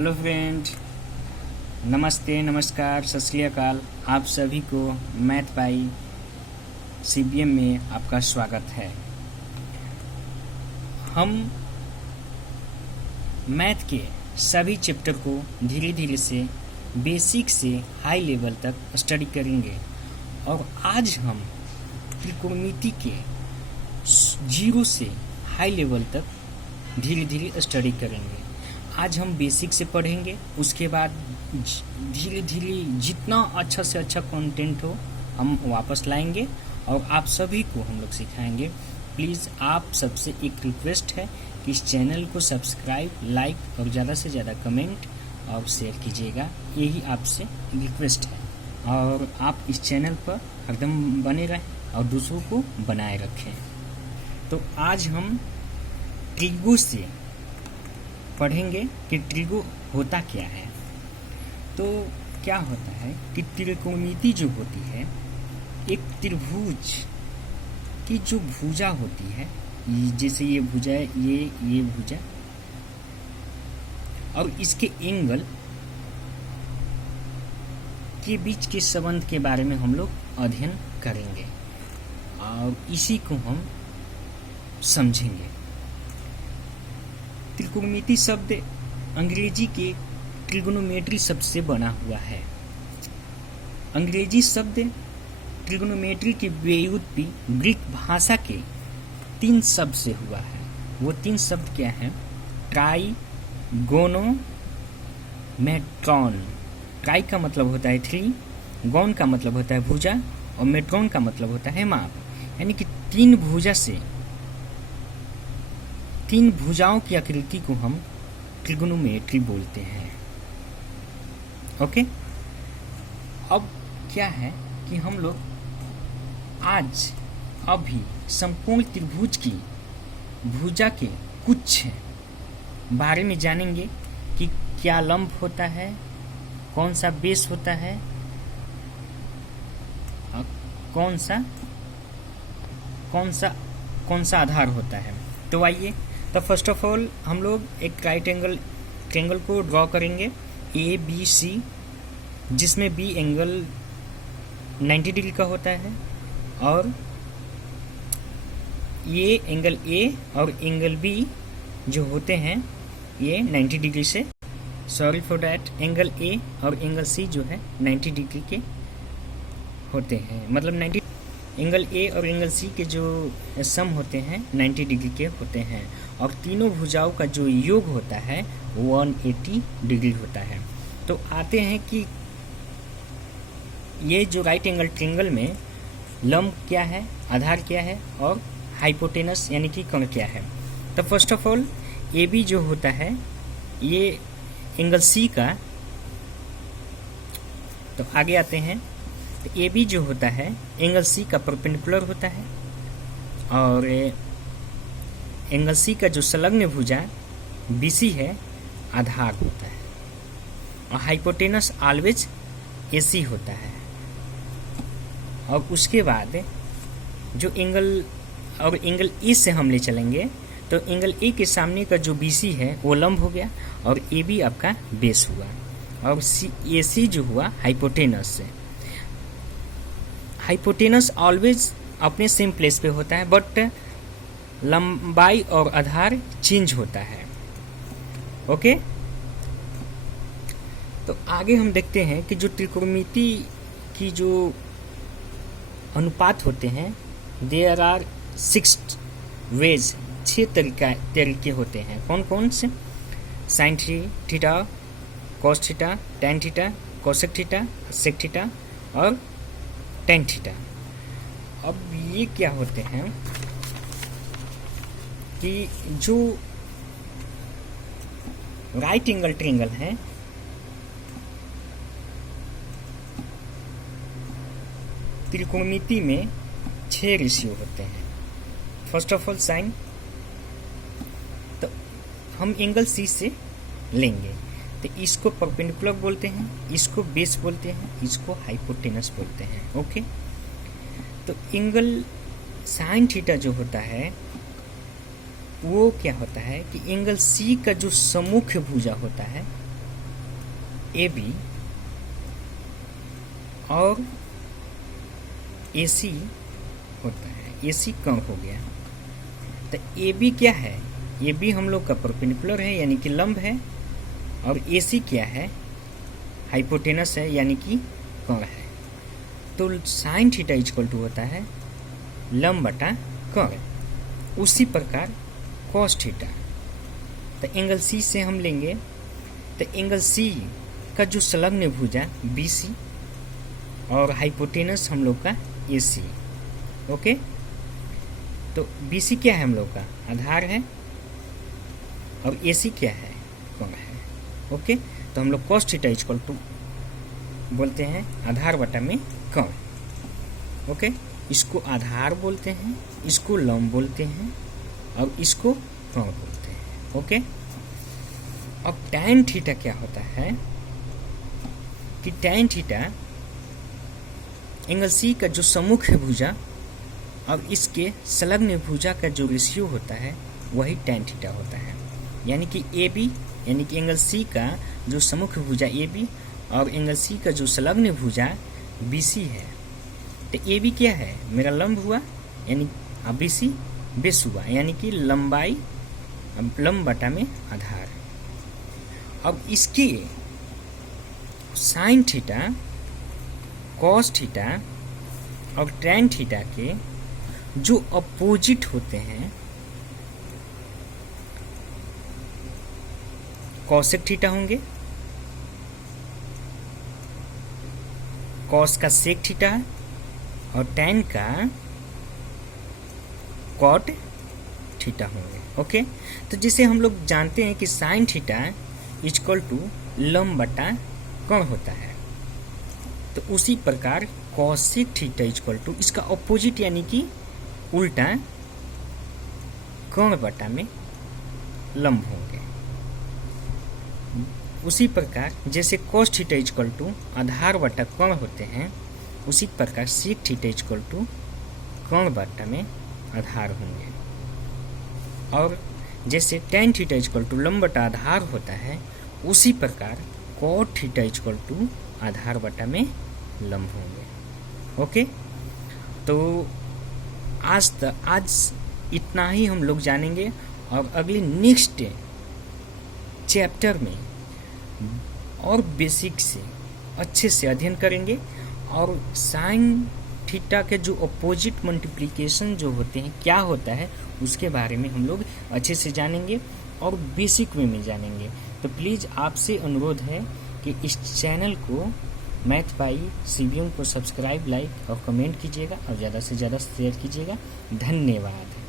Hello friend, नमस्ते, नमस्कार, सत श्री अकाल। आप सभी को मैथ बाई सीबीएम में आपका स्वागत है। हम मैथ के सभी चैप्टर को धीरे धीरे से बेसिक से हाई लेवल तक स्टडी करेंगे और आज हम त्रिकोणमिति के जीरो से हाई लेवल तक धीरे धीरे स्टडी करेंगे। आज हम बेसिक से पढ़ेंगे, उसके बाद धीरे धीरे जितना अच्छा से अच्छा कंटेंट हो हम वापस लाएंगे और आप सभी को हम लोग सिखाएंगे। प्लीज़ आप सबसे एक रिक्वेस्ट है कि इस चैनल को सब्सक्राइब, लाइक और ज़्यादा से ज़्यादा कमेंट और शेयर कीजिएगा। यही आपसे रिक्वेस्ट है और आप इस चैनल पर एकदम बने रहें और दूसरों को बनाए रखें। तो आज हम ट्रिगो से पढ़ेंगे कि ट्रिगो होता क्या है। तो क्या होता है कि त्रिकोणमिति जो होती है, एक त्रिभुज की जो भुजा होती है, जैसे ये भुजा है, ये भुजा, और इसके एंगल के बीच के संबंध के बारे में हम लोग अध्ययन करेंगे और इसी को हम समझेंगे। त्रिकोणमिति शब्द अंग्रेजी के ट्रिगोनोमेट्री शब्द से बना हुआ है। अंग्रेजी शब्द ट्रिगोनोमेट्री की व्युत्पत्ति ग्रीक भाषा के 3 शब्द से हुआ है। वो 3 शब्द क्या है? ट्राई, गोनोमेट्रॉन। ट्राई का मतलब होता है 3, गोन का मतलब होता है भुजा और मेट्रॉन का मतलब होता है माप। यानी कि 3 भुजाओं की आकृति को हम ट्रिगोनोमेट्री बोलते हैं। ओके, अब क्या है कि हम लोग अभी संपूर्ण त्रिभुज की भुजा के कुछ बारे में जानेंगे कि क्या लंब होता है, कौन सा बेस होता है और कौन सा आधार होता है। तो आइए, तो फर्स्ट ऑफ ऑल हम लोग एक राइट ट्रायंगल को ड्रॉ करेंगे ABC, जिसमें B एंगल 90 डिग्री का होता है और ये एंगल A और एंगल B जो होते हैं ये 90 डिग्री से, sorry for that, angle A और एंगल C जो है 90 डिग्री के होते हैं। मतलब 90 एंगल A और एंगल C के जो सम होते हैं 90 डिग्री के होते हैं और तीनों भुजाओं का जो योग होता है 180 डिग्री होता है। तो आते हैं कि ये जो राइट एंगल ट्रायंगल में लंब क्या है, आधार क्या है और हाइपोटेनस यानी कि कोण क्या है। तो फर्स्ट ऑफ ऑल AB जो होता है ये एंगल C का, तो आगे आते हैं। तो AB जो होता है एंगल C का परपेंडिकुलर होता है और एंगल C का जो संलग्न भुजा BC है आधार होता है और हाइपोटेनस ऑलवेज AC होता है। और उसके बाद जो एंगल A से हम ले चलेंगे तो एंगल A के सामने का जो BC है वो लंब हो गया और AB आपका बेस हुआ और AC जो हुआ हाइपोटेनस से। हाइपोटेनस ऑलवेज अपने सेम प्लेस पे होता है बट लंबाई और आधार चेंज होता है। ओके, तो आगे हम देखते हैं कि जो त्रिकोणमिति की जो अनुपात होते हैं, देयर आर 6 वेज, 6 तरीके होते हैं। कौन कौन से? Sine theta, cos theta, tan theta, cosec theta, sec theta और टेन थीटा। अब ये क्या होते हैं कि जो राइट एंगल ट्रायंगल है त्रिकोणमिति में 6 रेशियो होते हैं। फर्स्ट ऑफ ऑल साइन, तो हम एंगल C से लेंगे तो इसको परपेंडिकुलर बोलते हैं, इसको बेस बोलते हैं, इसको हाइपोटेनस बोलते हैं। ओके, तो एंगल साइन थीटा जो होता है वो क्या होता है कि एंगल C का जो सम्मुख भुजा होता है ए बी और ए सी होता है, ए सी कम हो गया। तो ए बी क्या है, ए बी हम लोग का परपेंडिकुलर है यानी कि लंब है, और ए सी क्या है, हाइपोटेनस है यानी कि कर्ण है। तो साइन थीटा इक्वल टू होता है लंब बटा कर्ण। उसी प्रकार कॉस थीटा, तो एंगल सी से हम लेंगे, तो एंगल सी का जो संलग्न भुजा बी सी और हाइपोटेनस हम लोग का ए सी। ओके, तो बी सी क्या है हम लोग का, आधार है, और ए सी क्या है, कोण है। ओके, तो हम लोग कॉस थीटा इक्वल टू बोलते हैं आधार बटा में कोण। ओके, इसको आधार बोलते हैं, इसको लंब बोलते हैं, और इसको कोण बोलते हैं। ओके, अब टैन थीटा क्या होता है कि टैन थीटा एंगल सी का जो सम्मुख है भुजा और इसके संलग्न भुजा का जो रेशियो होता है वही टैन थीटा होता है। यानी कि ए बी यानी कि एंगल सी का जो सम्मुख भुजा ए बी और एंगल सी का जो संलग्न भुजा बी सी है। तो ए बी क्या है, मेरा लंब हुआ, यानी बी सी बेस हुआ, यानी कि लंबाई लंब बटा में आधार। अब इसके साइन थीटा, कॉस थीटा और टैन थीटा के जो अपोजिट होते हैं, कॉसेक थीटा होंगे, कॉस का सेक थीटा है, और टैन का कॉट थीटा होंगे। ओके, तो जिसे हम लोग जानते हैं कि साइन थीटा इक्वल टू लंब बटा कोण होता है, तो उसी प्रकार कॉसेक थीटा इक्वल टू इसका अपोजिट यानी कि उल्टा कोण बटा में लंब होंगे। उसी प्रकार जैसे कॉस थीटा इक्वल टू आधार बटा कोण होते हैं, उसी प्रकार सेक थीटा इक्वल टू कोण बटा में आधार होंगे। और जैसे टैन थीटा इक्वल टू लंब बटा आधार होता है, उसी प्रकार कॉट थीटा इक्वल टू आधार बटा में लंब होंगे। ओके, तो आज इतना ही हम लोग जानेंगे, और अगले नेक्स्ट चैप्टर में और बेसिक से अच्छे से अध्ययन करेंगे, और साइन थीटा के जो अपोजिट मल्टीप्लिकेशन जो होते हैं क्या होता है उसके बारे में हम लोग अच्छे से जानेंगे और बेसिक वे में जानेंगे। तो प्लीज़ आपसे अनुरोध है कि इस चैनल को मैथ बाई सीबीएम को सब्सक्राइब, लाइक और कमेंट कीजिएगा, और ज़्यादा से ज़्यादा शेयर कीजिएगा। धन्यवाद।